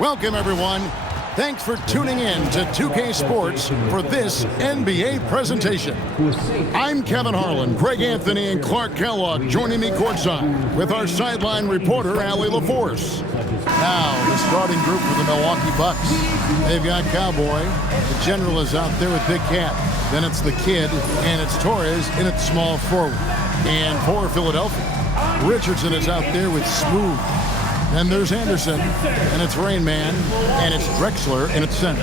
Welcome, everyone. Thanks for tuning in to 2K Sports for this NBA presentation. I'm Kevin Harlan, Greg Anthony, and Clark Kellogg joining me courtside with our sideline reporter, Allie LaForce. Now, the starting group for the Milwaukee Bucks. They've got Cowboy. The General is out there with Big Cat. Then it's the Kid, and it's Torres in its small forward. And for Philadelphia, Richardson is out there with Smooth. Then there's Anderson, and it's Rain Man, and it's Drexler in its center.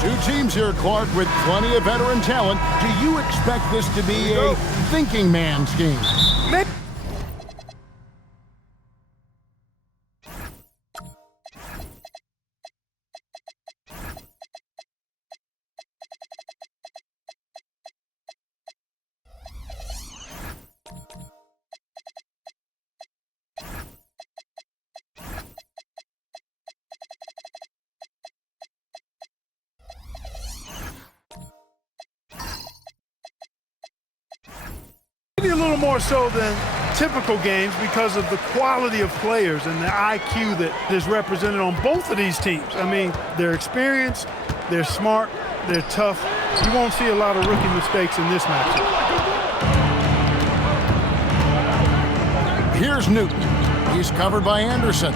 Two teams here, Clark, with plenty of veteran talent. Do you expect this to be a thinking man scheme? Maybe a little more so than typical games because of the quality of players and the IQ that is represented on both of these teams. I mean, they're experienced, they're smart, they're tough. You won't see a lot of rookie mistakes in this matchup. Here's Newton. He's covered by Anderson.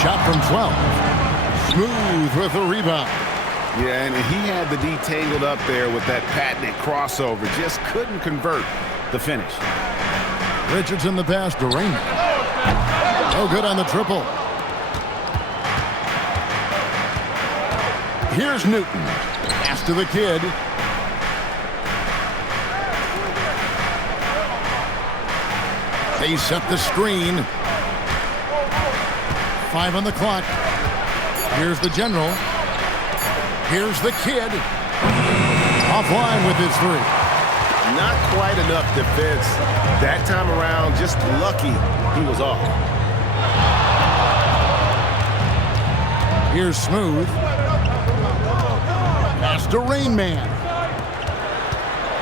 Shot from 12. Smooth with the rebound. Yeah, and he had the D tangled up there with that patented crossover. Just couldn't convert the finish. Richardson the pass to Rain. No good on the triple. Here's Newton. Pass to the Kid. They set the screen. 5 on the clock. Here's the General. Here's the Kid. Offline with his three. Not quite enough defense. That time around, just lucky he was off. Here's Smooth. Pass to Rain Man.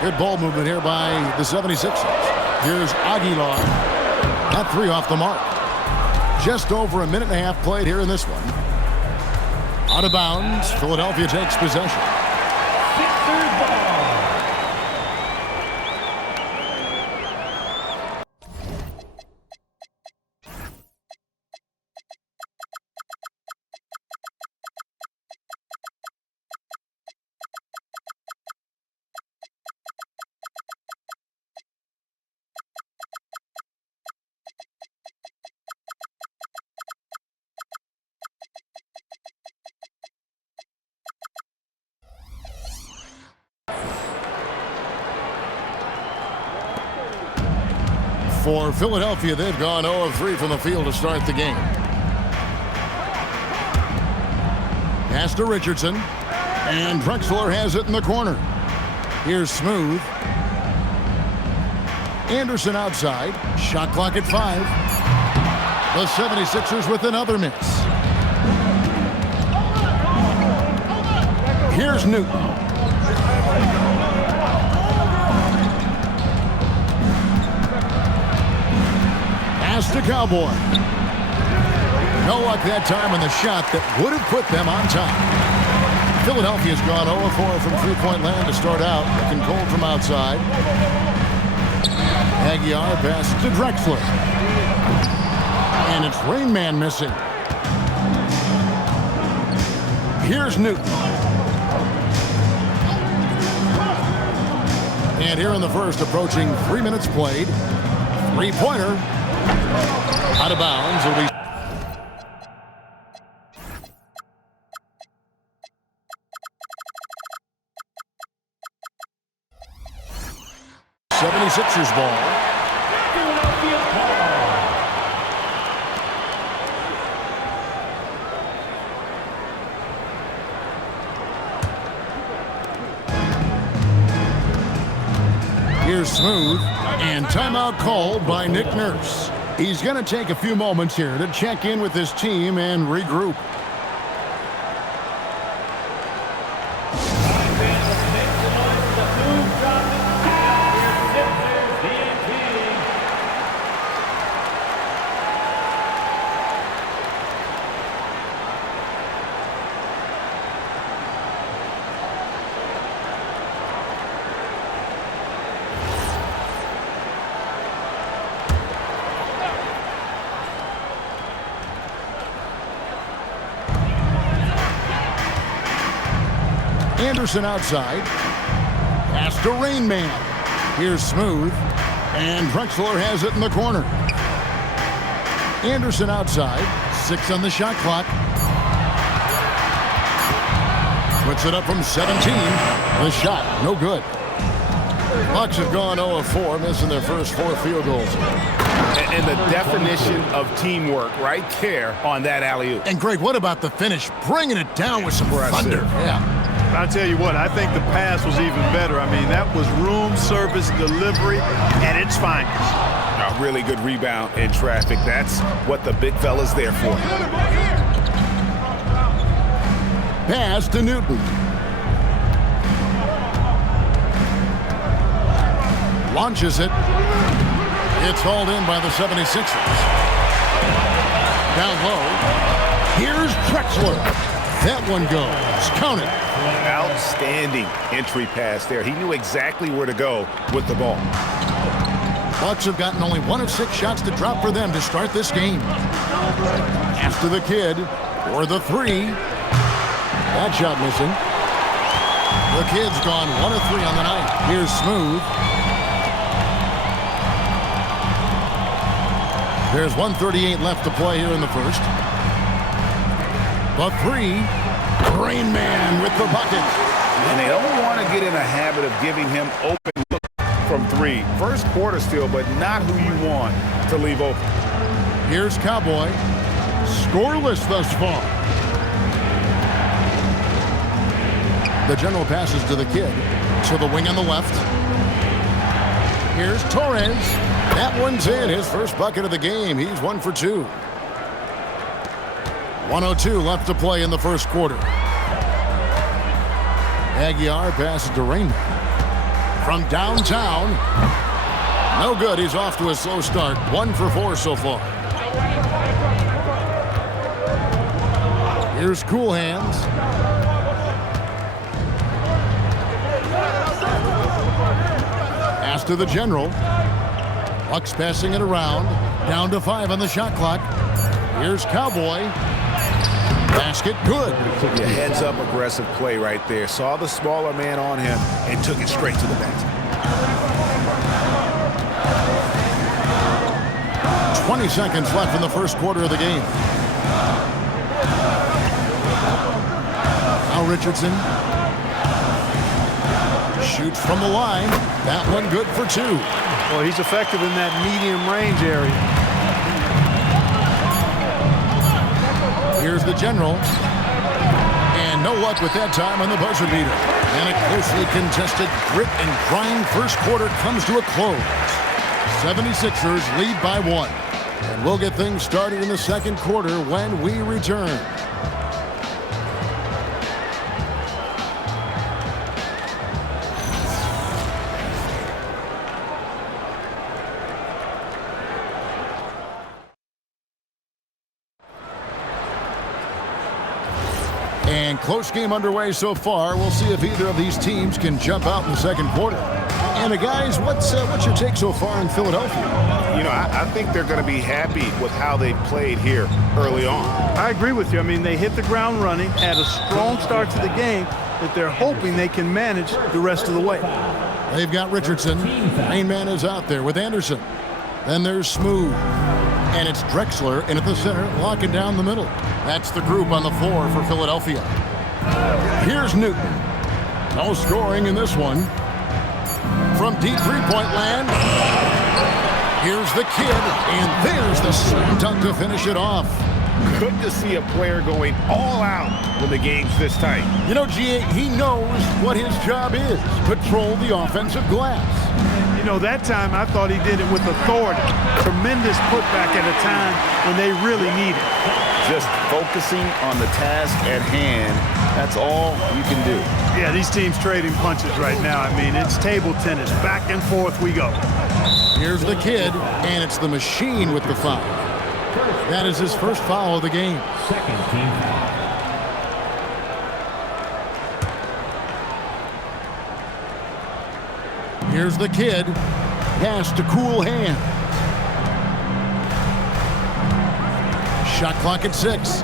Good ball movement here by the 76ers. Here's Aguilar. That three off the mark. Just over a minute and a half played here in this one. Out of bounds, Philadelphia takes possession. For Philadelphia, they've gone 0 of 3 from the field to start the game. Pass to Richardson. And Drexler has it in the corner. Here's Smooth. Anderson outside. Shot clock at 5. The 76ers with another miss. Here's Newton. To Cowboy. No luck that time on the shot that would have put them on top. Philadelphia's gone 0 of 4 from three-point land to start out. Looking cold from outside. Aguilar passes to Drexler. And it's Rain Man missing. Here's Newton. And here in the first, approaching 3 minutes played. Three-pointer. Out of bounds. It'll be 76ers ball. Here's Smooth, and timeout called by Nick Nurse. He's going to take a few moments here to check in with his team and regroup. Anderson outside. Pass to Rain Man. Here's Smooth. And Drexler has it in the corner. Anderson outside. 6 on the shot clock. Puts it up from 17. The shot, no good. Bucks have gone 0 of 4, missing their first 4 field goals. And the definition of teamwork right there on that alley-oop. And Greg, what about the finish? Bringing it down with some thunder. Yeah. I'll tell you what, I think the pass was even better. I mean, that was room service delivery at its finest. A really good rebound in traffic. That's what the big fella's there for. Pass to Newton. Launches it. It's hauled in by the 76ers. Down low. Here's Drexler. That one goes. Count it. Outstanding entry pass there. He knew exactly where to go with the ball. Bucks have gotten only 1 of 6 shots to drop for them to start this game. After the kid for the 3. That shot missing. The kid's gone 1 of 3 on the night. Here's Smooth. There's 1:38 left to play here in the first. The 3. Rain Man with the bucket. And they don't want to get in a habit of giving him open look from 3. First quarter still, but not who you want to leave open. Here's Cowboy. Scoreless thus far. The general passes to the kid. To the wing on the left. Here's Torres. That one's in. His first bucket of the game. He's 1 for 2. 1:02 left to play in the first quarter. Aguiar passes to Rain. From downtown. No good. He's off to a slow start. 1 for 4 so far. Here's Cool Hands. Pass to the general. Bucks passing it around. Down to 5 on the shot clock. Here's Cowboy. Basket good. Yeah, heads up aggressive play right there. Saw the smaller man on him and took it straight to the basket. 20 seconds left in the first quarter of the game. Now Richardson shoots from the line. That one good for 2. Well, he's effective in that medium range area. Here's the general. And no luck with that time on the buzzer beater. And a closely contested grit and grind first quarter comes to a close. 76ers lead by 1. And we'll get things started in the second quarter when we return. And close game underway so far. We'll see if either of these teams can jump out in the second quarter. And guys, what's your take so far in Philadelphia? You know, I think they're going to be happy with how they played here early on. I agree with you. I mean, they hit the ground running, had a strong start to the game that they're hoping they can manage the rest of the way. They've got Richardson. Main man is out there with Anderson. Then there's Smooth. And it's Drexler in at the center, locking down the middle. That's the group on the floor for Philadelphia. Here's Newton. No scoring in this one. From deep three-point land. Here's the kid, and there's the slam dunk to finish it off. Good to see a player going all out when the game's this tight. You know, G.A., he knows what his job is. Patrol the offensive glass. You know, that time I thought he did it with authority. Tremendous putback at a time when they really need it. Just focusing on the task at hand, that's all you can do. Yeah, these teams trading punches right now. I mean, it's table tennis. Back and forth we go. Here's the kid, and it's the machine with the foul. That is his first foul of the game. Second team foul. Here's the kid. Pass to Cool Hand. Shot clock at 6.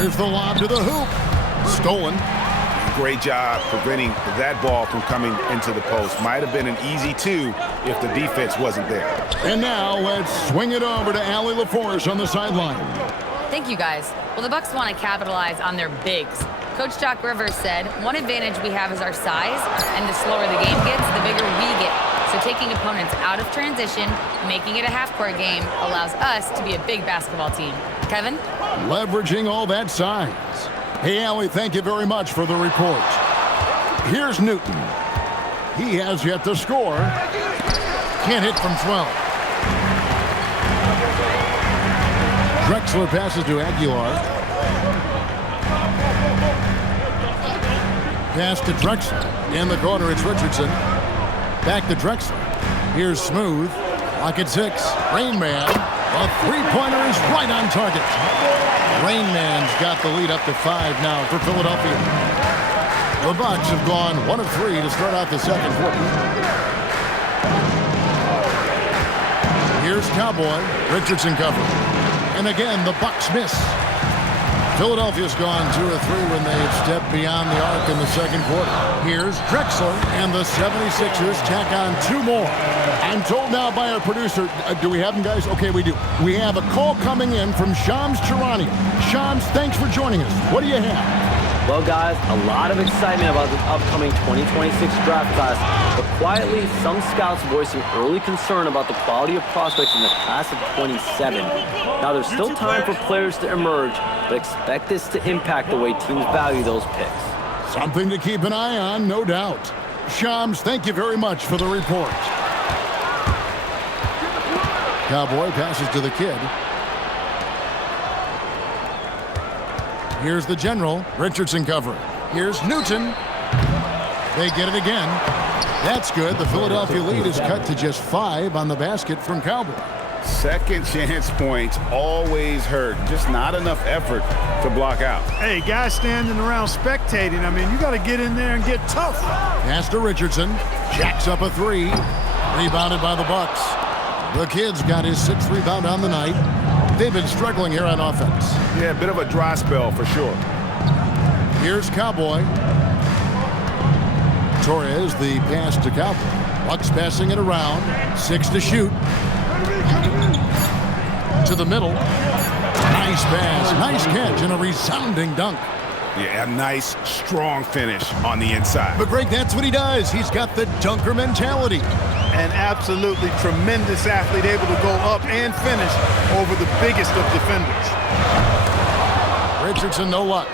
Here's the lob to the hoop. Stolen. great job preventing that ball from coming into the post. Might have been an easy 2 if the defense wasn't there. And now let's swing it over to Allie LaForce on the sideline. Thank you, guys. Well, the Bucs want to capitalize on their bigs. Coach Doc Rivers said, one advantage we have is our size, and the slower the game gets, the bigger we get. So taking opponents out of transition, making it a half-court game, allows us to be a big basketball team. Kevin? Leveraging all that size. Hey, Allie, thank you very much for the report. Here's Newton. He has yet to score. Can't hit from 12. Drexler passes to Aguilar. Pass to Drexler. In the corner, it's Richardson. Back to Drexler. Here's Smooth. Lock at 6. Rain Man. A three-pointer is right on target. Rain Man's got the lead up to 5 now for Philadelphia. The Bucs have gone 1 of 3 to start out the second quarter. Here's Cowboy. Richardson covering. And again, the Bucs miss. Philadelphia's gone 2 of 3 when they've stepped beyond the arc in the second quarter. Here's Drexler, and the 76ers tack on 2 more. I'm told now by our producer, do we have them, guys? Okay, we do. We have a call coming in from Shams Charania. Shams, thanks for joining us. What do you have? Well, guys, a lot of excitement about the upcoming 2026 draft class, but quietly, some scouts voicing early concern about the quality of prospects in the class of 27. Now, there's still time for players to emerge, but expect this to impact the way teams value those picks. Something to keep an eye on, no doubt. Shams, thank you very much for the report. Cowboy passes to the kid. Here's the general. Richardson covering. Here's Newton. They get it again. That's good. The Philadelphia lead is cut to just 5 on the basket from Cowboy. Second chance points always hurt. Just not enough effort to block out. Hey, guys standing around spectating, I mean, you got to get in there and get tough. Pass to Richardson. Jacks up a 3. Rebounded by the Bucs. The kid's got his 6th rebound on the night. They've been struggling here on offense. Yeah, a bit of a dry spell for sure. Here's Cowboy. Torres, the pass to Cowboy. Bucs passing it around. 6 to shoot. To the middle. Nice pass, nice catch, and a resounding dunk. Yeah, a nice, strong finish on the inside. But Greg, that's what he does. He's got the dunker mentality. An absolutely tremendous athlete, able to go up and finish over the biggest of defenders. Richardson, no luck.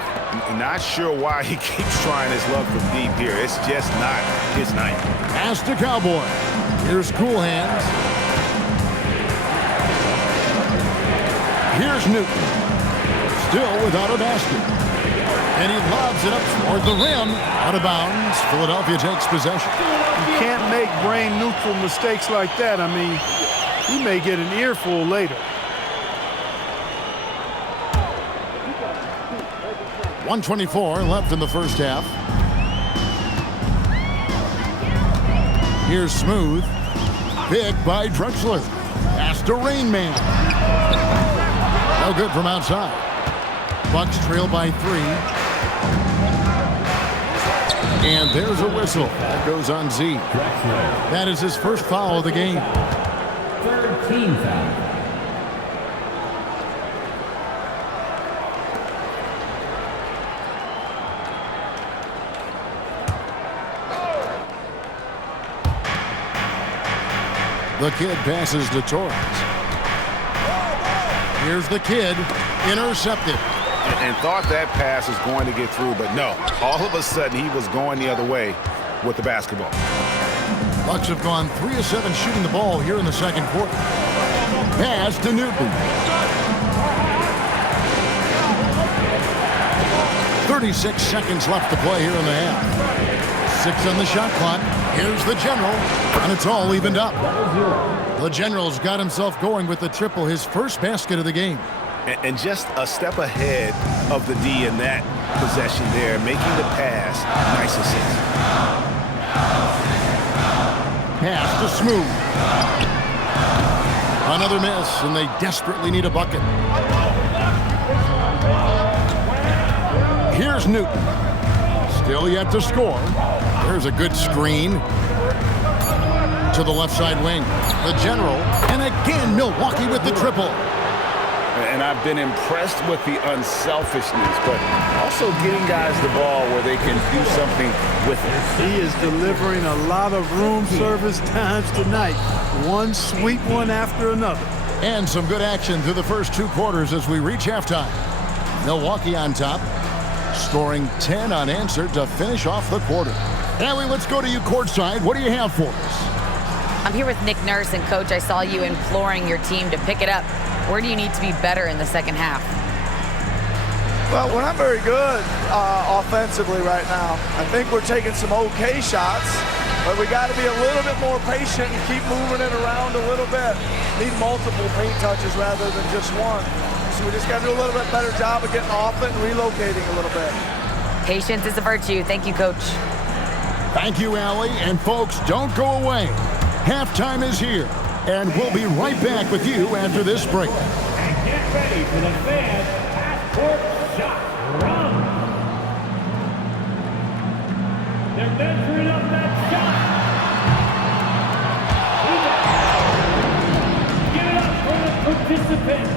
Not sure why he keeps trying his luck from deep here. It's just not his night. Pass to Cowboy. Here's Cool Hands. Here's Newton. Still without a basket. And he lobs it up toward the rim. Out of bounds. Philadelphia takes possession. You can't make brain-neutral mistakes like that. I mean, he may get an earful later. 1:24 left in the first half. Here's Smooth. Picked by Drexler. Pass to Rain Man. No good from outside. Bucs trail by 3. And there's a whistle. That goes on Z. That is his first foul of the game. 13 foul. The kid passes to Torres. Here's the kid. Intercepted. And thought that pass was going to get through, but no. All of a sudden, he was going the other way with the basketball. Bucs have gone 3 of 7 shooting the ball here in the second quarter. Pass to Newton. 36 seconds left to play here in the half. 6 on the shot clock. Here's the general, and it's all evened up. The general's got himself going with the triple, his first basket of the game. And just a step ahead of the D in that possession there, making the pass. Nice assist. Pass to Smooth. Another miss, and they desperately need a bucket. Here's Newton. Still yet to score. There's a good screen to the left side wing. The general, and again Milwaukee with the triple. And I've been impressed with the unselfishness, but also getting guys the ball where they can do something with it. He is delivering a lot of room service times tonight. One sweet one after another. And some good action through the first 2 quarters as we reach halftime. Milwaukee on top, scoring 10 unanswered to finish off the quarter. Allie, let's go to you courtside. What do you have for us? I'm here with Nick Nurse, and Coach, I saw you imploring your team to pick it up. Where do you need to be better in the second half? Well, we're not very good offensively right now. I think we're taking some okay shots, but we got to be a little bit more patient and keep moving it around a little bit. Need multiple paint touches rather than just one. So we just got to do a little bit better job of getting off it and relocating a little bit. Patience is a virtue. Thank you, Coach. Thank you, Allie. And folks, don't go away. Halftime is here, and we'll be right back with you after this break. And get ready for the fans half-court shot run. They're measuring up that shot. Give it up for the participants.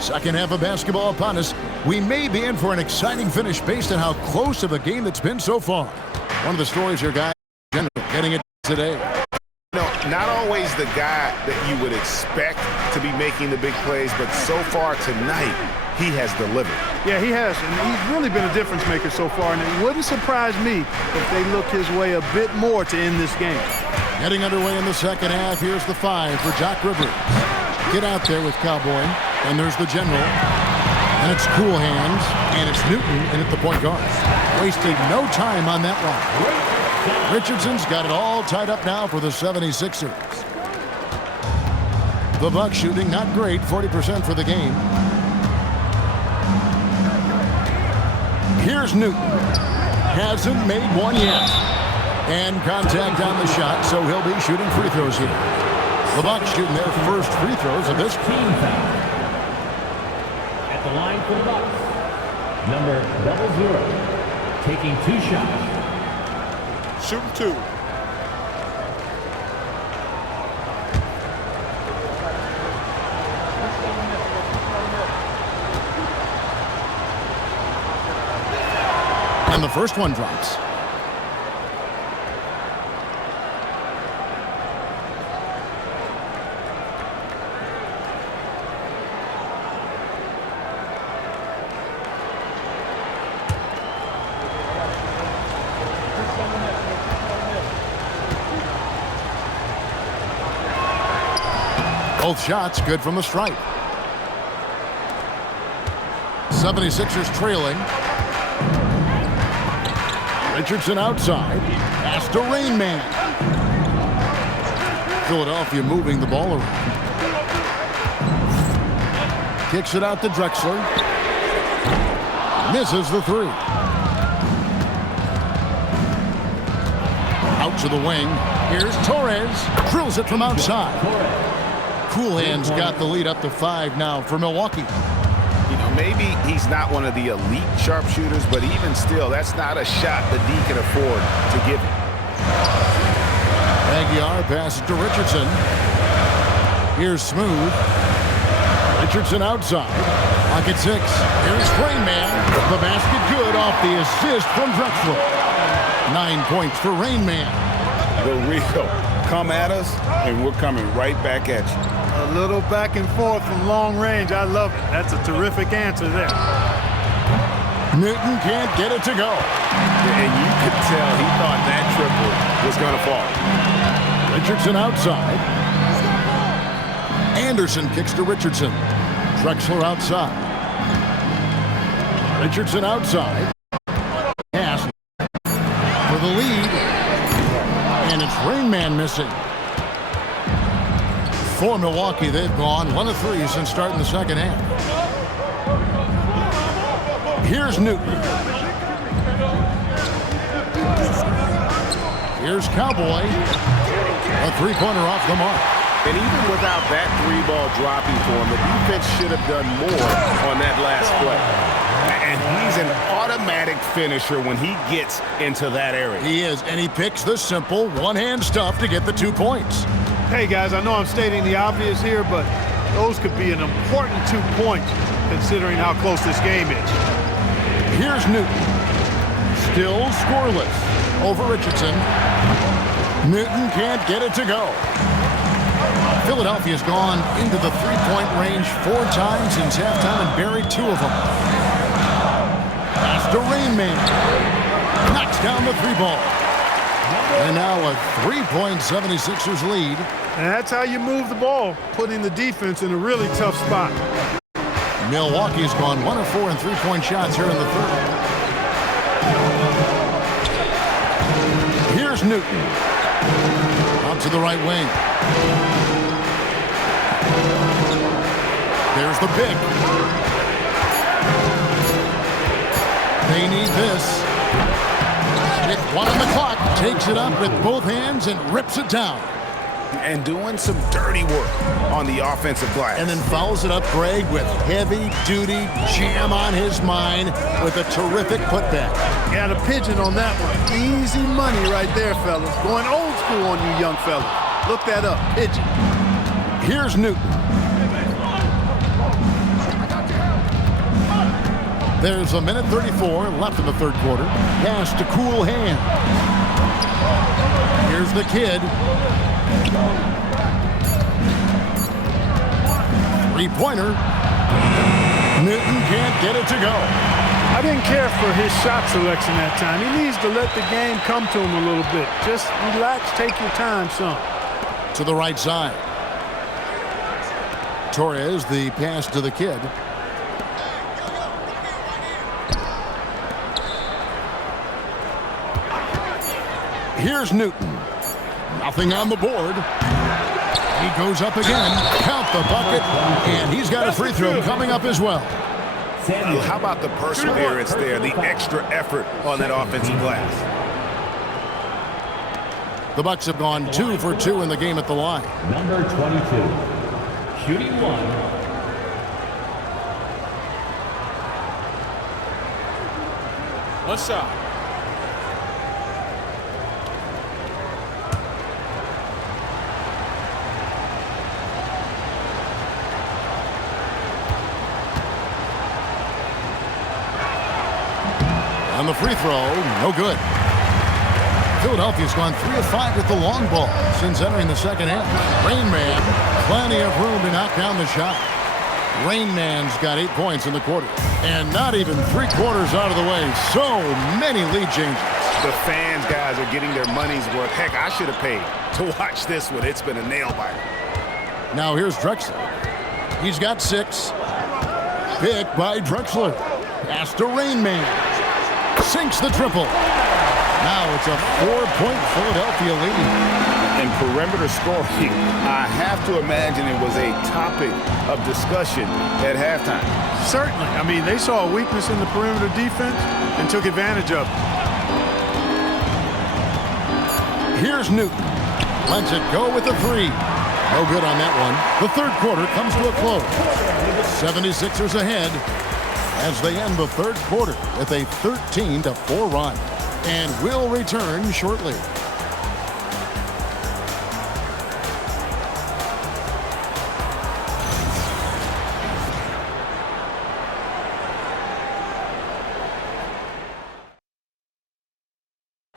Second half of basketball upon us. We may be in for an exciting finish based on how close of a game that's been so far. One of the stories here, guys, getting it today. No, not always the guy that you would expect to be making the big plays, but so far tonight, he has delivered. Yeah, he has, and he's really been a difference maker so far, and it wouldn't surprise me if they look his way a bit more to end this game. Getting underway in the second half. Here's the 5 for Jock Rivers. Get out there with Cowboy. And there's the general. And it's Cool Hands. And it's Newton in at the point guard. Wasting no time on that one. Richardson's got it all tied up now for the 76ers. The Bucks shooting not great, 40% for the game. Here's Newton. Hasn't made one yet. And contact on the shot, so he'll be shooting free throws here. The Bucks shooting their first free throws of this Team foul. At the line for the Bucks, number 00, taking 2 shots. Shooting 2. And the first one drops. Both shots good from the stripe. 76ers trailing. Richardson outside. Pass to Rain Man. Philadelphia moving the ball around. Kicks it out to Drexler. Misses the 3. Out to the wing. Here's Torres. Drills it from outside. Cool Hands got the lead up to 5 now for Milwaukee. You know, maybe he's not one of the elite sharpshooters, but even still, that's not a shot that D can afford to give him. Aguiar passes to Richardson. Here's Smooth. Richardson outside. Pocket 6. Here's Rain Man. The basket good off the assist from Drexler. 9 points for Rain Man. The Rico, come at us, and we're coming right back at you. A little back and forth from long range. I love it. That's a terrific answer there. Newton can't get it to go. And you could tell he thought that triple was going to fall. Richardson outside. Anderson kicks to Richardson. Drexler outside. Richardson outside. Pass for the lead. And it's Rain Man missing. For Milwaukee, they've gone 1 of 3 since starting the second half. Here's Newton. Here's Cowboy. A three-pointer off the mark. And even without that 3-ball dropping for him, the defense should have done more on that last play. And he's an automatic finisher when he gets into that area. He is, and he picks the simple one-hand stuff to get the 2 points. Hey, guys, I know I'm stating the obvious here, but those could be an important 2 points considering how close this game is. Here's Newton. Still scoreless. Over Richardson. Newton can't get it to go. Philadelphia's gone into the three-point range 4 times since halftime and buried 2 of them. That's the Rain Man. Knocks down the 3-ball. And now a 3-point 76ers lead. And that's how you move the ball, putting the defense in a really tough spot. Milwaukee's gone 1 of 4 in three-point shots here in the third. Here's Newton. Out to the right wing. There's the pick. They need this. With 1 on the clock, takes it up with both hands and rips it down. And doing some dirty work on the offensive glass. And then fouls it up, Greg, with heavy-duty jam on his mind with a terrific putback. Got a pigeon on that one. Easy money right there, fellas. Going old school on you young fellas. Look that up. Pigeon. Here's Newton. There's a minute 34 left in the third quarter. Pass to Cool Hand. Here's the kid. Three-pointer. Newton can't get it to go. I didn't care for his shot selection that time. He needs to let the game come to him a little bit. Just relax, take your time some. To the right side. Torres, the pass to the kid. Here's Newton. Nothing on the board. He goes up again. Count the bucket. And he's got a free throw coming up as well. How about the perseverance there, the extra effort on that offensive glass? The Bucks have gone 2 for 2 in the game at the line. Number 22, shooting 1. One shot. On the free throw, no good. Philadelphia's gone 3 of 5 with the long ball since entering the second half. Rain Man, plenty of room to knock down the shot. Rain Man's got 8 points in the quarter. And not even 3 quarters out of the way. So many lead changes. The fans, guys, are getting their money's worth. Heck, I should have paid to watch this one. It's been a nail-biter. Now here's Drexler. He's got 6. Picked by Drexler. Pass to Rain Man. Sinks the triple. Now it's a 4-point Philadelphia lead. And perimeter scoring, I have to imagine it was a topic of discussion at halftime. Certainly. I mean, they saw a weakness in the perimeter defense and took advantage of it. Here's Newton. Lets it go with a 3. No good on that one. The third quarter comes to a close. 76ers ahead as they end the third quarter with a 13-4 run. And we'll return shortly.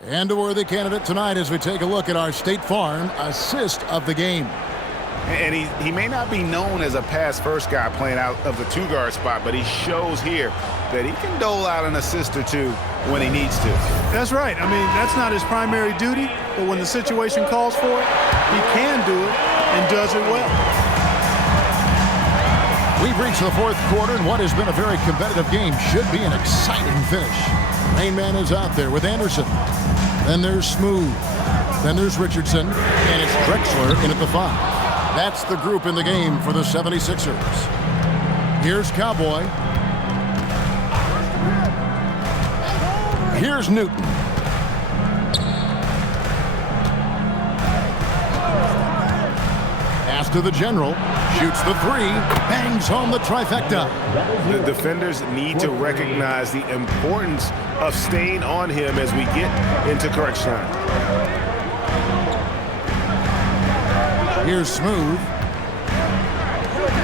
And a worthy candidate tonight as we take a look at our State Farm assist of the game. And he may not be known as a pass-first guy playing out of the two-guard spot, but he shows here that he can dole out an assist or two when he needs to. That's right. I mean, that's not his primary duty, but when the situation calls for it, he can do it and does it well. We've reached the fourth quarter, and what has been a very competitive game should be an exciting finish. Rain Man is out there with Anderson. Then there's Smooth. Then there's Richardson, and it's Drexler in at the 5. That's the group in the game for the 76ers. Here's Cowboy. Here's Newton. Pass to the general. Shoots the 3. Bangs home the trifecta. The defenders need to recognize the importance of staying on him as we get into correction time. Here's Smooth.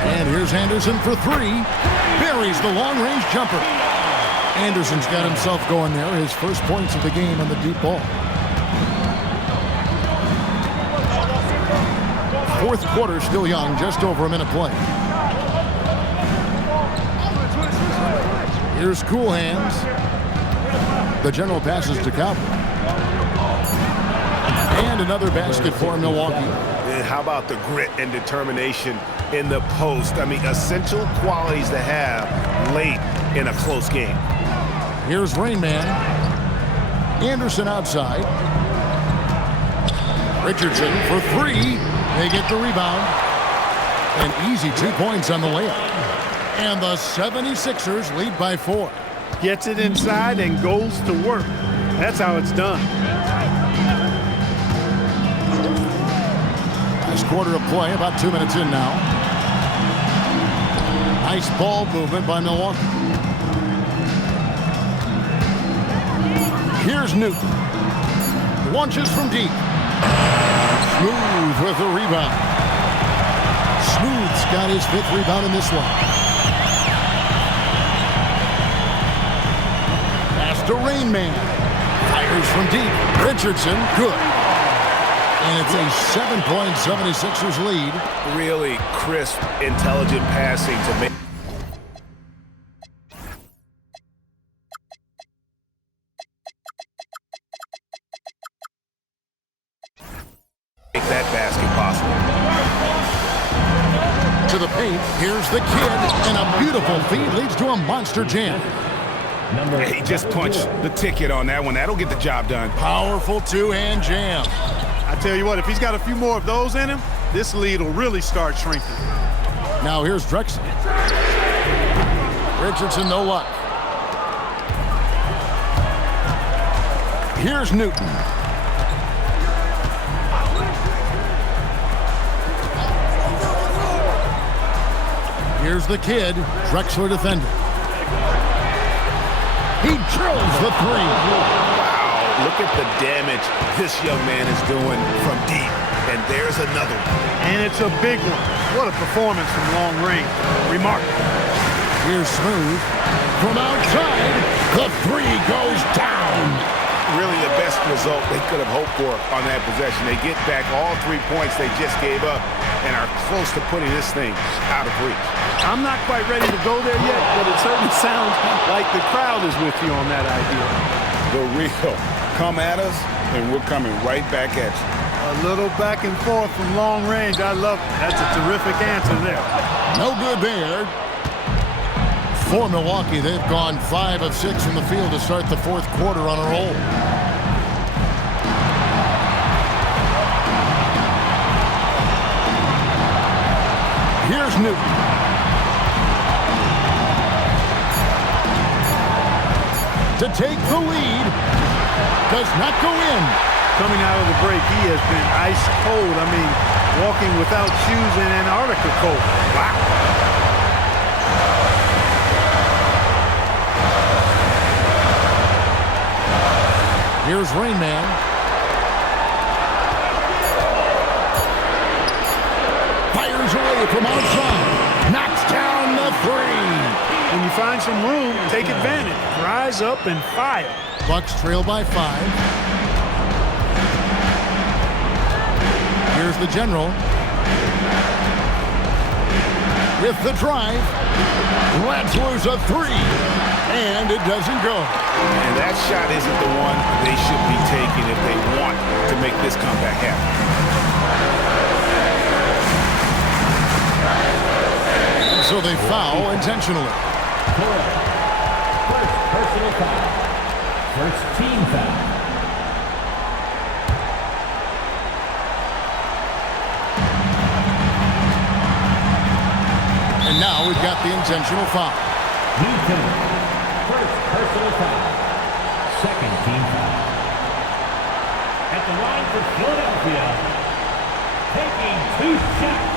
And here's Anderson for 3. Buries the long-range jumper. Anderson's got himself going there. His first points of the game on the deep ball. Fourth quarter still young, just over a minute play. Here's Cool Hands. The general passes to Cowboy. And another basket for Milwaukee. How about the grit and determination in the post? I mean, essential qualities to have late in a close game. Here's Rain Man. Anderson outside. Richardson for 3. They get the rebound. An easy 2 points on the layup. And the 76ers lead by 4. Gets it inside and goes to work. That's how it's done. Last quarter of play, about 2 minutes in now. Nice ball movement by Milwaukee. Here's Newton. Launches from deep. Smooth with the rebound. Smooth's got his 5th rebound in this one. Pass to Rain Man. Fires from deep. Richardson, good. And it's a 7-point 76ers lead. Really crisp, intelligent passing to make that basket possible. To the paint, here's the kid, and a beautiful feed leads to a monster jam. He just punched the ticket on that one. That'll get the job done. Powerful two-hand jam. I tell you what, if he's got a few more of those in him, this lead will really start shrinking. Now here's Drexler. Richardson, no luck. Here's Newton. Here's the kid, Drexler defender. He drills the 3. Wow, look at the damage this young man is doing from deep. And there's another one. And it's a big one. What a performance from long range. Remarkable. Here's Smooth. From outside, the 3 goes down. Really the best result they could have hoped for on that possession. They get back all 3 points they just gave up and are close to putting this thing out of reach. I'm not quite ready to go there yet, but it certainly sounds like the crowd is with you on that idea. The real. Come at us, and we're coming right back at you. A little back and forth from long range. I love it. That's a terrific answer there. No good there. For Milwaukee, they've gone 5 of 6 from the field to start the fourth quarter on a roll. Here's Newton. To take the lead. Does not go in. Coming out of the break, he has been ice cold. I mean, walking without shoes in Antarctica cold. Wow. Here's Rain Man. Fires away from outside. Knocks down the 3. When you find some room, take advantage. Rise up and fire. Bucks trail by 5. Here's the general. with the drive. Lets loose a three, and it doesn't go. And that shot isn't the one they should be taking if they want to make this comeback happen. So they foul intentionally. First personal foul. First team foul. And now we've got the intentional foul. Newton. First personal foul. Second team foul. At the line for Philadelphia, taking 2 shots.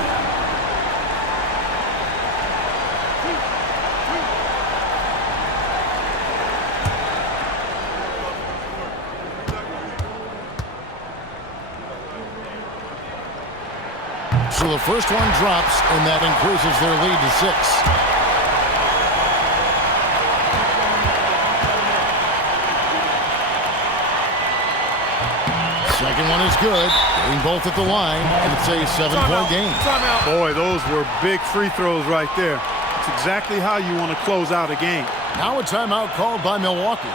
So the first one drops, and that increases their lead to 6. Second one is good. Getting both at the line, and it's a 7-point game. Boy, those were big free throws right there. It's exactly how you want to close out a game. Now a timeout called by Milwaukee.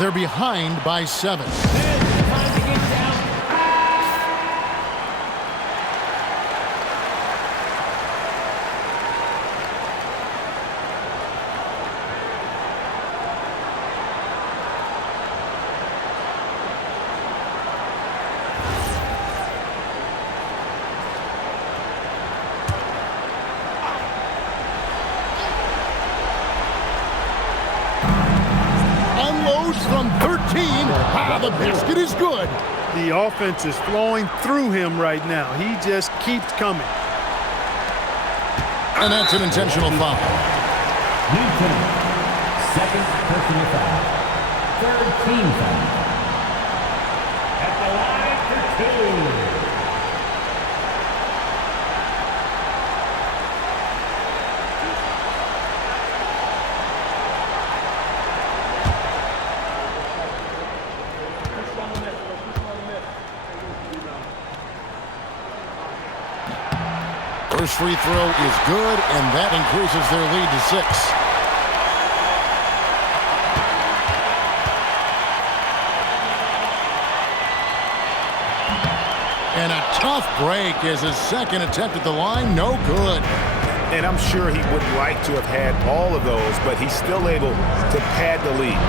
They're behind by 7. Time to get down. Unloads from 13. The basket is good. The offense is flowing through him right now. He just keeps coming. And that's an intentional foul. Newton. Second personal foul. Third team foul. At the line for 2. First free throw is good, and that increases their lead to 6. And a tough break as his second attempt at the line, no good. And I'm sure he would like to have had all of those, but he's still able to pad the lead.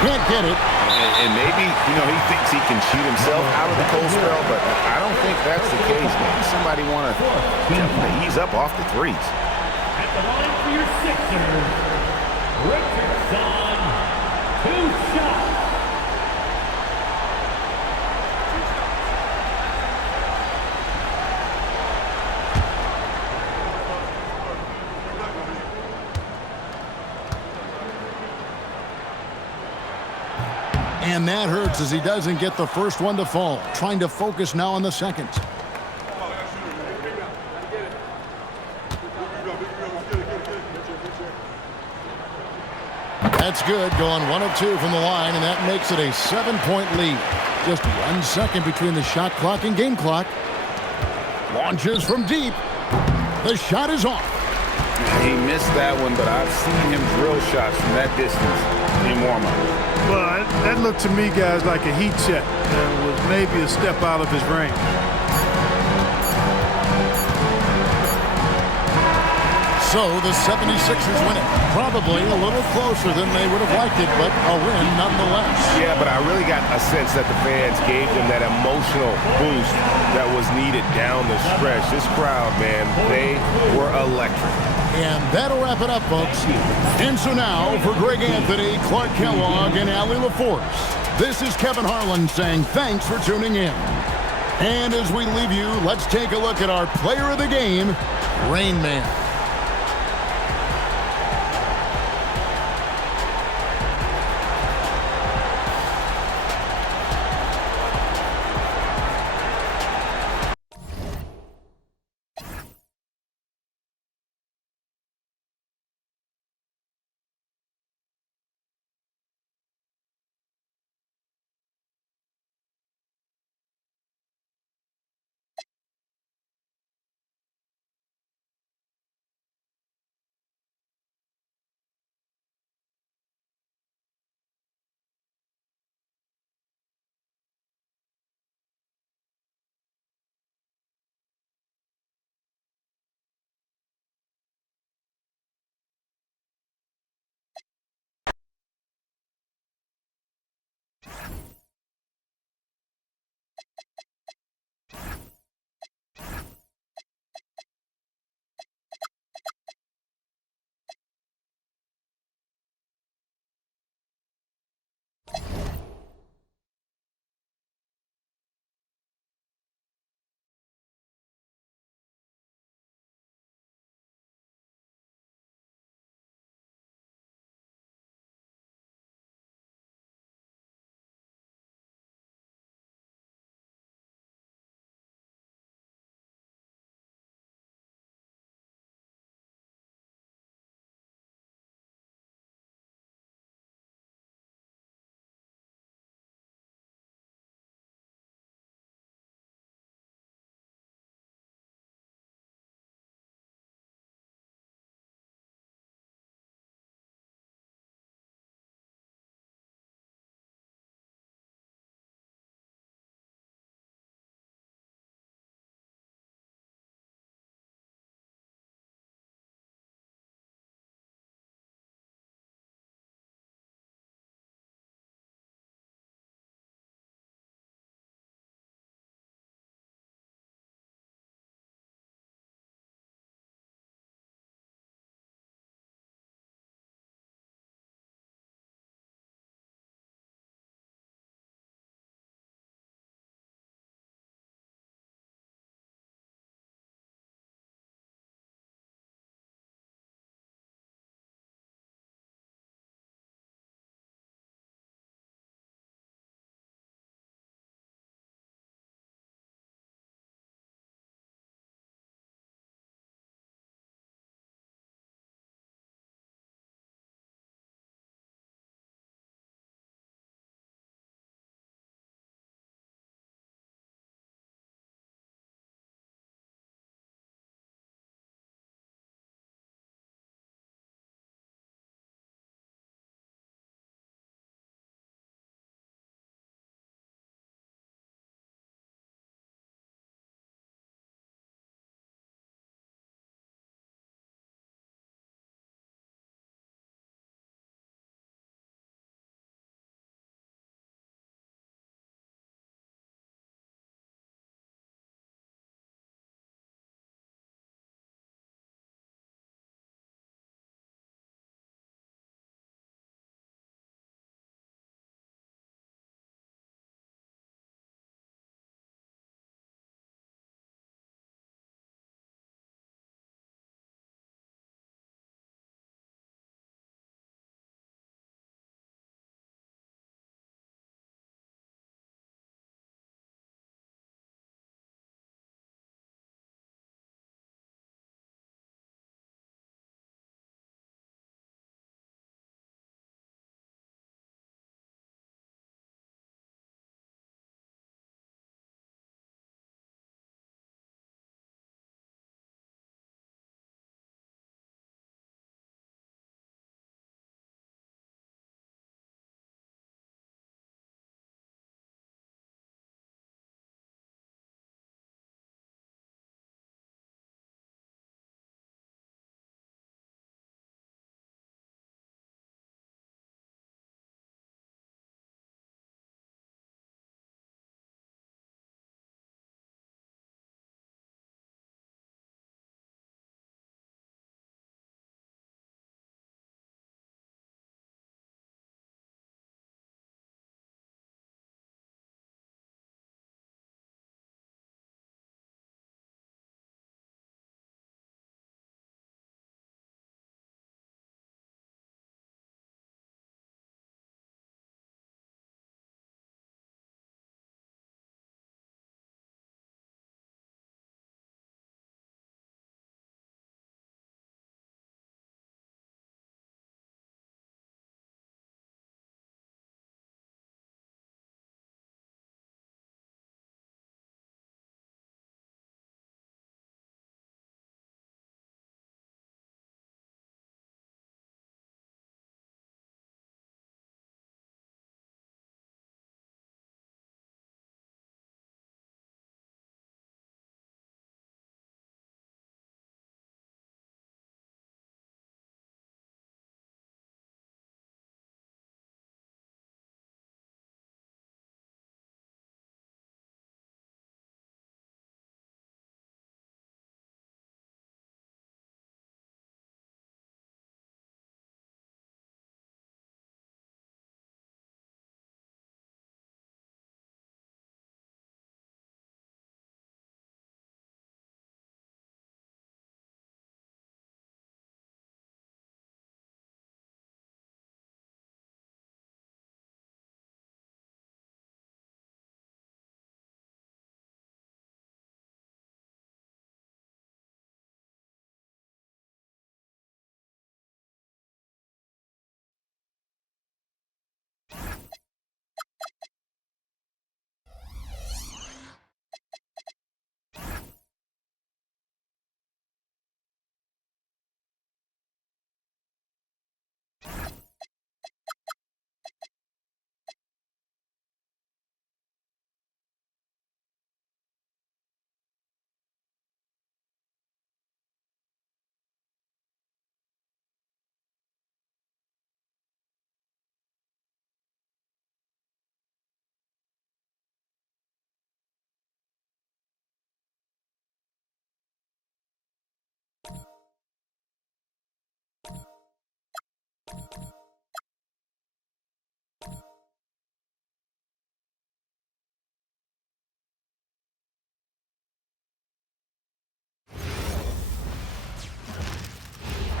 Can't get it. And maybe, he thinks he can cheat himself out of the cold spell, but I don't think that's the case. Maybe somebody want to ease up off the threes. At the line for your Sixers, Richardson, 2 shots. And that hurts as he doesn't get the first one to fall. Trying to focus now on the second. That's good, going 1 of 2 from the line, and that makes it a 7-point lead. Just 1 second between the shot clock and game clock. Launches from deep. The shot is off. He missed that one, but I've seen him drill shots from that distance in warm-up. Well, that looked to me, guys, like a heat check. That was maybe a step out of his range. So the 76ers win it. Probably a little closer than they would have liked it, but a win nonetheless. Yeah, but I really got a sense that the fans gave them that emotional boost that was needed down the stretch. This crowd, man, they were electric. And that'll wrap it up, folks. And so now, for Greg Anthony, Clark Kellogg, and Allie LaForce, this is Kevin Harlan saying thanks for tuning in. And as we leave you, let's take a look at our player of the game, Rain Man.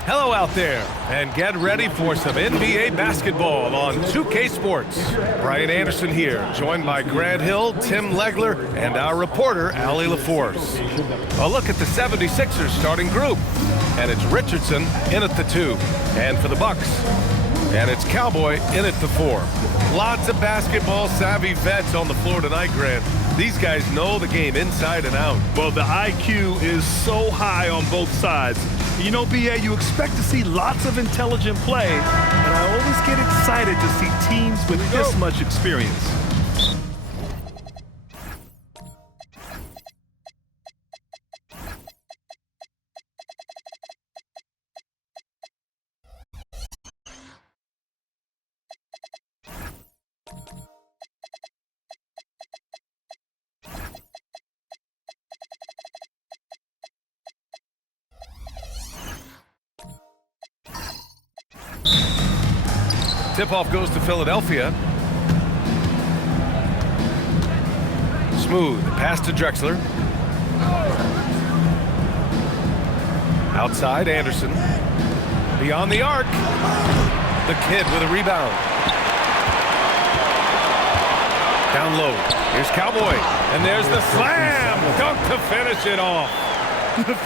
Hello out there, and get ready for some NBA basketball on 2K Sports. Brian Anderson here, joined by Grant Hill, Tim Legler, and our reporter, Allie LaForce. A look at the 76ers starting group, and it's Richardson in at the 2, and for the Bucks, and it's Cowboy in at the 4. Lots of basketball-savvy vets on the floor tonight, Grant. These guys know the game inside and out. Well, the IQ is so high on both sides. You know, BA, you expect to see lots of intelligent play, and I always get excited to see teams with this much experience. Tip-off goes to Philadelphia. Smooth, pass to Drexler. Outside, Anderson. Beyond the arc. The kid with a rebound. Down low. Here's Cowboy. And there's the slam. Dunk to finish it off.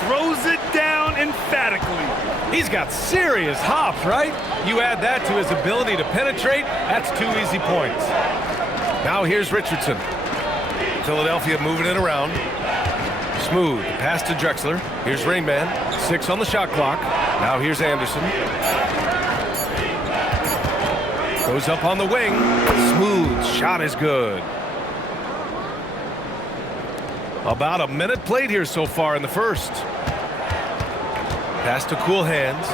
Throws it down emphatically. He's got serious hops, right? You add that to his ability to penetrate, that's 2 easy points. Now here's Richardson. Philadelphia moving it around. Smooth, pass to Drexler. Here's Rainman, 6 on the shot clock. Now here's Anderson. Goes up on the wing. Smooth, shot is good. About a minute played here so far in the first. Pass to Cool Hands.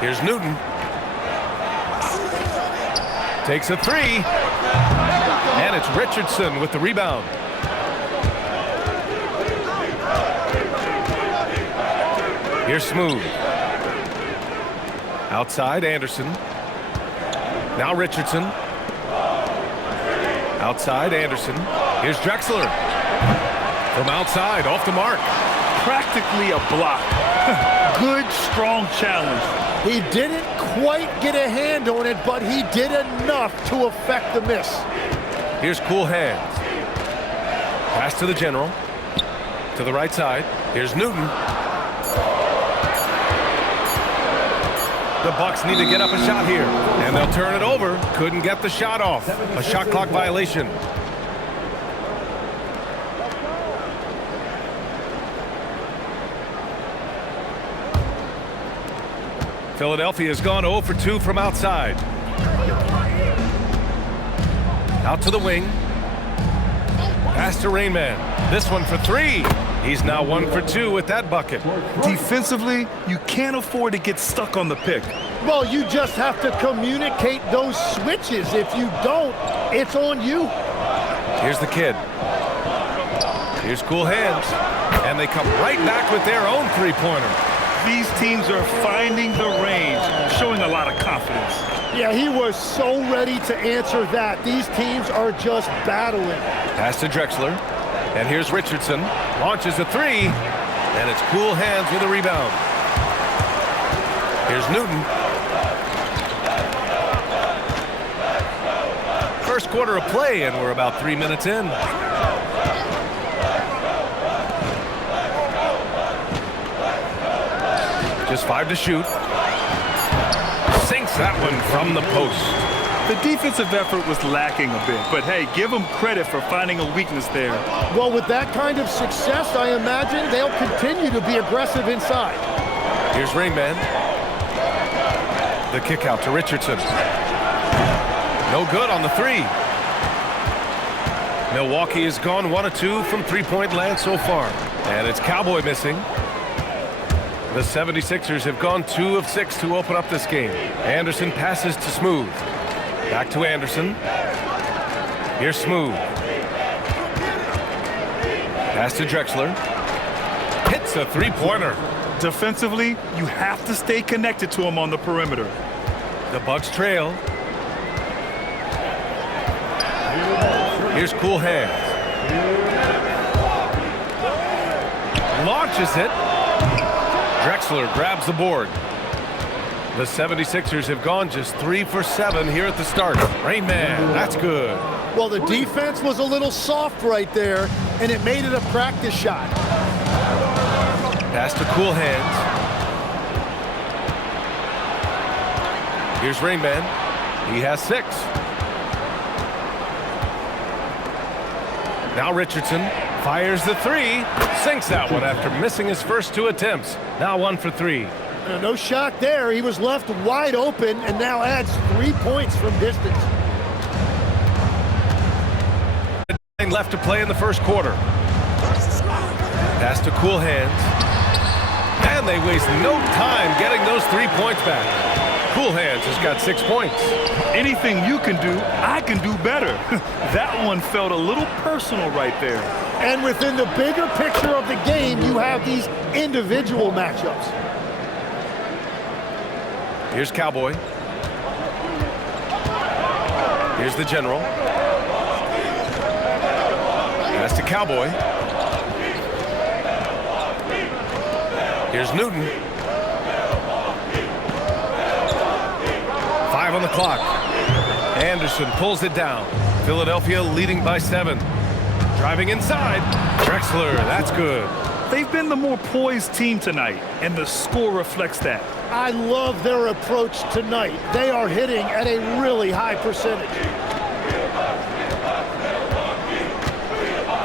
Here's Newton. Takes a 3. And it's Richardson with the rebound. Here's Smooth. Outside, Anderson. Now Richardson. Outside, Anderson. Here's Drexler. From outside, off the mark. Practically a block. Good, strong challenge. He didn't quite get a hand on it, but he did enough to affect the miss. Here's Cool Hands. Pass to the general. To the right side. Here's Newton. The Bucks need to get up a shot here, and they'll turn it over. Couldn't get the shot off. A shot clock violation. Philadelphia has gone 0 for 2 from outside. Out to the wing. Pass to Rainman. This one for 3. He's now 1 for 2 with that bucket. Defensively, you can't afford to get stuck on the pick. Well, you just have to communicate those switches. If you don't, it's on you. Here's the kid. Here's Cool Hands. And they come right back with their own three-pointer. These teams are finding the range, showing a lot of confidence. Yeah, he was so ready to answer that. These teams are just battling. Pass to Drexler. And here's Richardson. Launches a 3. And it's Cool Hands with a rebound. Here's Newton. First quarter of play, and we're about 3 minutes in. Just 5 to shoot. Sinks that one from the post. The defensive effort was lacking a bit, but hey, give them credit for finding a weakness there. Well, with that kind of success, I imagine they'll continue to be aggressive inside. Here's Rainman. The kick out to Richardson. No good on the 3. Milwaukee has gone 1 of 2 from three-point land so far. And it's Cowboy missing. The 76ers have gone 2 of 6 to open up this game. Anderson passes to Smooth. Back to Anderson. Here's Smooth. Pass to Drexler. Hits a three-pointer. Defensively, you have to stay connected to him on the perimeter. The Bucks trail. Here's Cool Hands. Launches it. Drexler grabs the board. The 76ers have gone just 3 for 7 here at the start. Rain Man, that's good. Well, the defense was a little soft right there, and it made it a practice shot. Pass to Cool Hands. Here's Rain Man. He has 6. Now Richardson fires the 3. Sinks that one after missing his first 2 attempts. Now 1 for 3. No shock there. He was left wide open and now adds 3 points from distance. Left to play in the first quarter. Pass to Cool Hands. And they waste no time getting those 3 points back. Cool Hands has got 6 points. Anything you can do, I can do better. That one felt a little personal right there. And within the bigger picture of the game, you have these individual matchups. Here's Cowboy. Here's the General. Pass to Cowboy. Here's Newton. 5 on the clock. Anderson pulls it down. Philadelphia leading by 7. Driving inside. Drexler, that's good. They've been the more poised team tonight, and the score reflects that. I love their approach tonight. They are hitting at a really high percentage.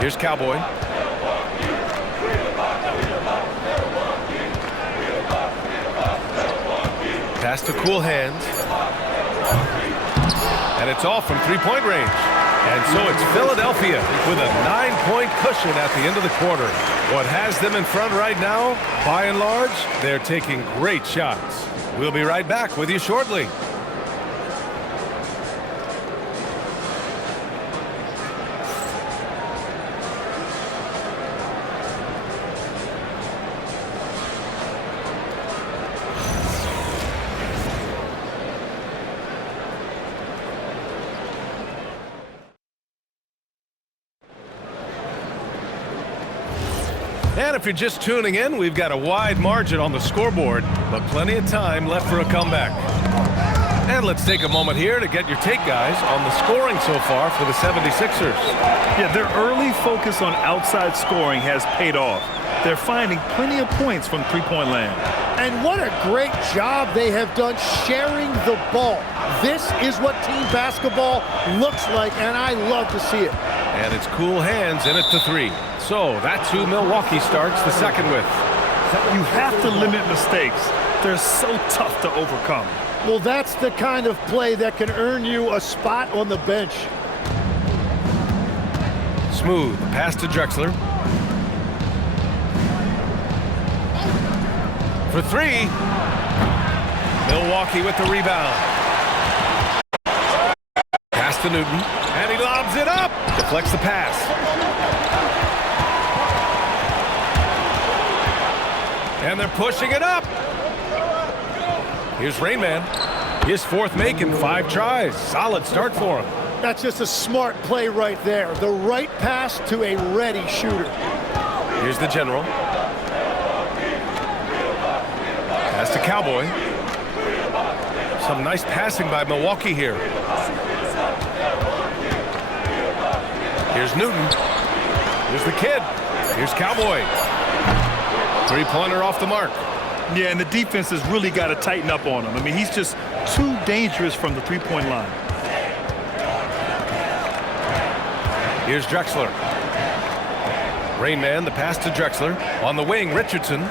Here's Cowboy. Pass to Cool Hands. And it's off from 3-point range. And so it's Philadelphia with a 9-point cushion at the end of the quarter. What has them in front right now, by and large, they're taking great shots. We'll be right back with you shortly. And if you're just tuning in, we've got a wide margin on the scoreboard, but plenty of time left for a comeback. And let's take a moment here to get your take, guys, on the scoring so far for the 76ers. Yeah, their early focus on outside scoring has paid off. They're finding plenty of points from three-point land. And what a great job they have done sharing the ball. This is what team basketball looks like, and I love to see it. And it's Cool Hands in at the 3. So that's who Milwaukee starts the second with. You have to limit mistakes. They're so tough to overcome. Well, that's the kind of play that can earn you a spot on the bench. Smooth pass to Drexler. For 3. Milwaukee with the rebound. Pass to Newton. And he lobs it up. Deflects the pass. And they're pushing it up. Here's Rain Man. His 4th make in 5 tries. Solid start for him. That's just a smart play right there. The right pass to a ready shooter. Here's the General. Pass to Cowboy. Some nice passing by Milwaukee here. Here's Newton. Here's the kid. Here's Cowboy. 3-pointer off the mark. Yeah, and the defense has really got to tighten up on him. I mean, he's just too dangerous from the three-point line. Here's Drexler. Rain Man, the pass to Drexler. On the wing, Richardson.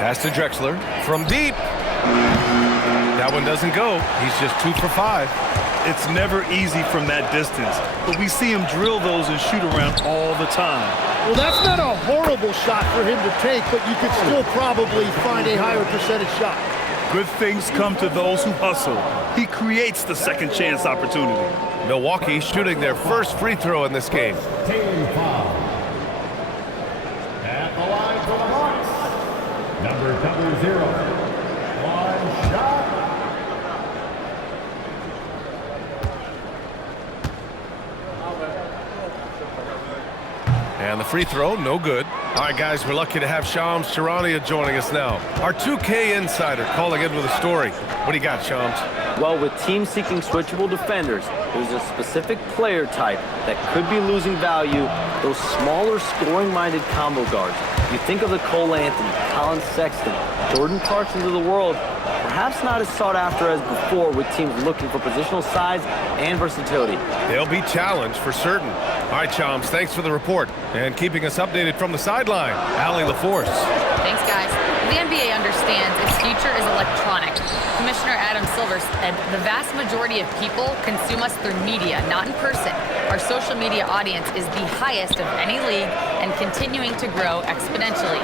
Pass to Drexler. From deep. That one doesn't go. He's just 2 for 5. It's never easy from that distance, but we see him drill those and shoot around all the time. Well, that's not a horrible shot for him to take, but you could still probably find a higher percentage shot. Good things come to those who hustle. He creates the second chance opportunity. Milwaukee shooting their first free throw in this game. Number 0, one shot. And the free throw, no good. All right, guys, we're lucky to have Shams Charania joining us now. Our 2K insider calling in with a story. What do you got, Shams? Well, with teams seeking switchable defenders, there's a specific player type that could be losing value, those smaller scoring-minded combo guards. You think of the Cole Anthony, Colin Sexton, Jordan Clarksons of the world, perhaps not as sought after as before with teams looking for positional size and versatility. They'll be challenged for certain. All right, Shams, thanks for the report and keeping us updated from the sideline. Allie LaForce. Thanks, guys. The NBA understands its future is electronic. Commissioner Adam Silver said the vast majority of people consume us through media, not in person. Our social media audience is the highest of any league and continuing to grow exponentially.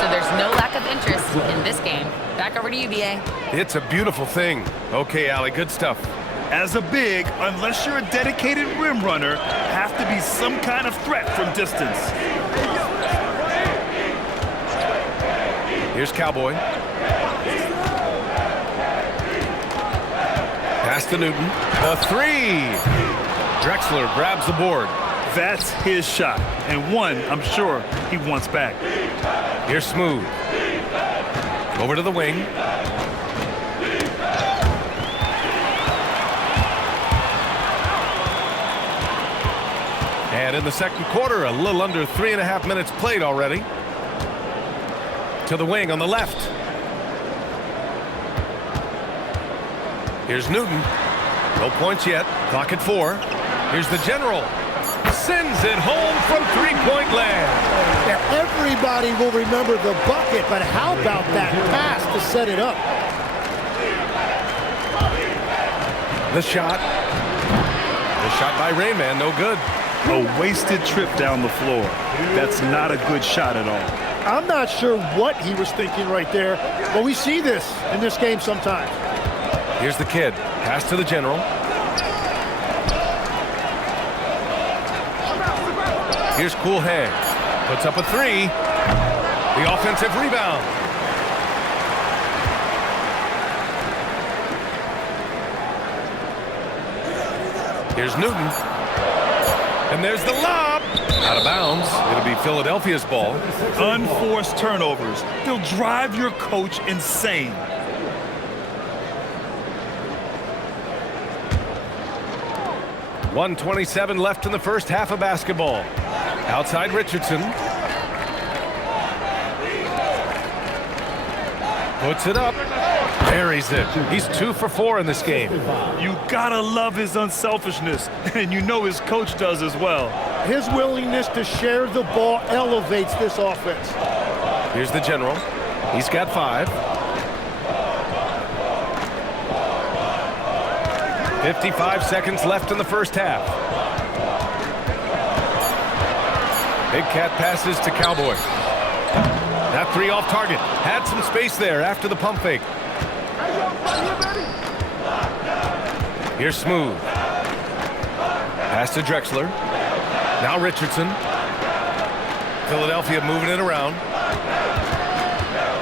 So there's no lack of interest in this game. Back over to UBA. It's a beautiful thing. Okay, Allie, good stuff. As a big, unless you're a dedicated rim runner, have to be some kind of threat from distance. Here's Cowboy. Pass to Newton. The three. Drexler grabs the board. That's his shot, and one I'm sure he wants back. Here's Smooth. Over to the wing. And in the second quarter, a little under 3.5 minutes played already. To the wing on the left. Here's Newton. No points yet. Clock at 4. Here's the general. Sends it home from three-point land. Now, everybody will remember the bucket, but how about that pass to set it up? The shot. The shot by Rayman, no good. A wasted trip down the floor. That's not a good shot at all. I'm not sure what he was thinking right there, but we see this in this game sometimes. Here's the kid. Pass to the general. Here's Cool Hands. Puts up a three. The offensive rebound. Here's Newton. And there's the lob. Out of bounds. It'll be Philadelphia's ball. Unforced turnovers. They'll drive your coach insane. .127 left in the first half of basketball. Outside Richardson. Puts it up. Buries it. He's 2 for 4 in this game. You gotta love his unselfishness, and you know his coach does as well. His willingness to share the ball elevates this offense. Here's the general. He's got 5. 55 seconds left in the first half. Big Cat passes to Cowboy. That three off target. Had some space there after the pump fake. Here's Smooth. Pass to Drexler. Now Richardson. Philadelphia moving it around.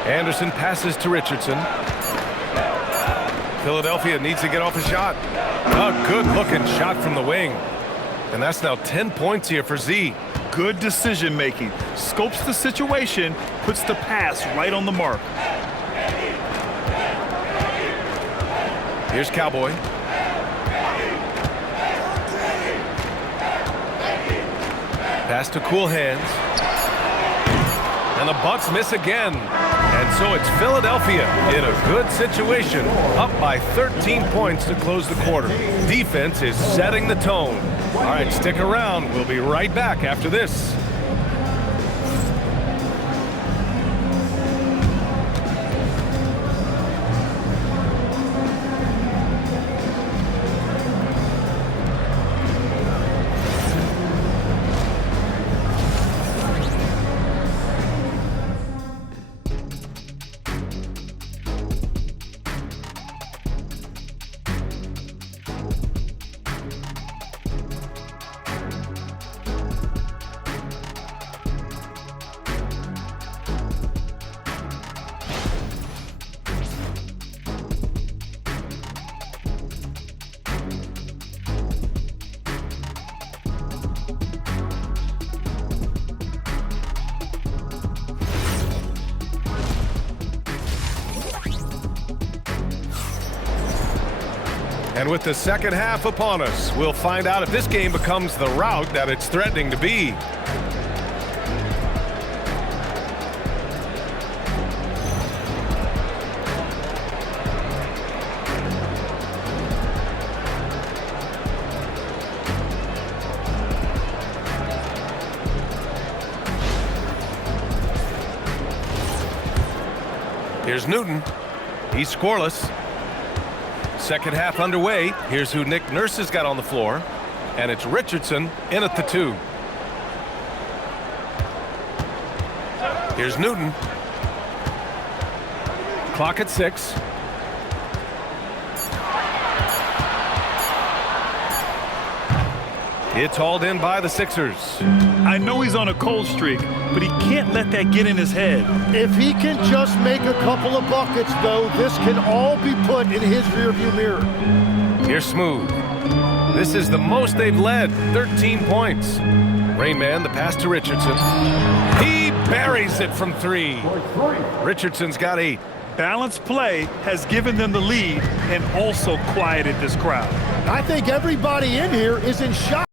Anderson passes to Richardson. Philadelphia needs to get off a shot. A good-looking shot from the wing. And that's now 10 points here for Z. Good decision-making. Scopes the situation, puts the pass right on the mark. Here's Cowboy. Pass to Cool Hands. And the Bucks miss again. And so it's Philadelphia in a good situation, up by 13 points to close the quarter. Defense is setting the tone. All right, stick around. We'll be right back after this. And with the second half upon us, we'll find out if this game becomes the rout that it's threatening to be. Here's Newton. He's scoreless. Second half underway. Here's who Nick Nurse has got on the floor. And it's Richardson in at the 2. Here's Newton. Clock at 6. It's hauled in by the Sixers. I know he's on a cold streak, but he can't let that get in his head. If he can just make a couple of buckets, though, this can all be put in his rearview mirror. Here's Smooth. This is the most they've led, 13 points. Rain Man, the pass to Richardson. He buries it from 3. Richardson's got 8. Balanced play has given them the lead and also quieted this crowd. I think everybody in here is in shock.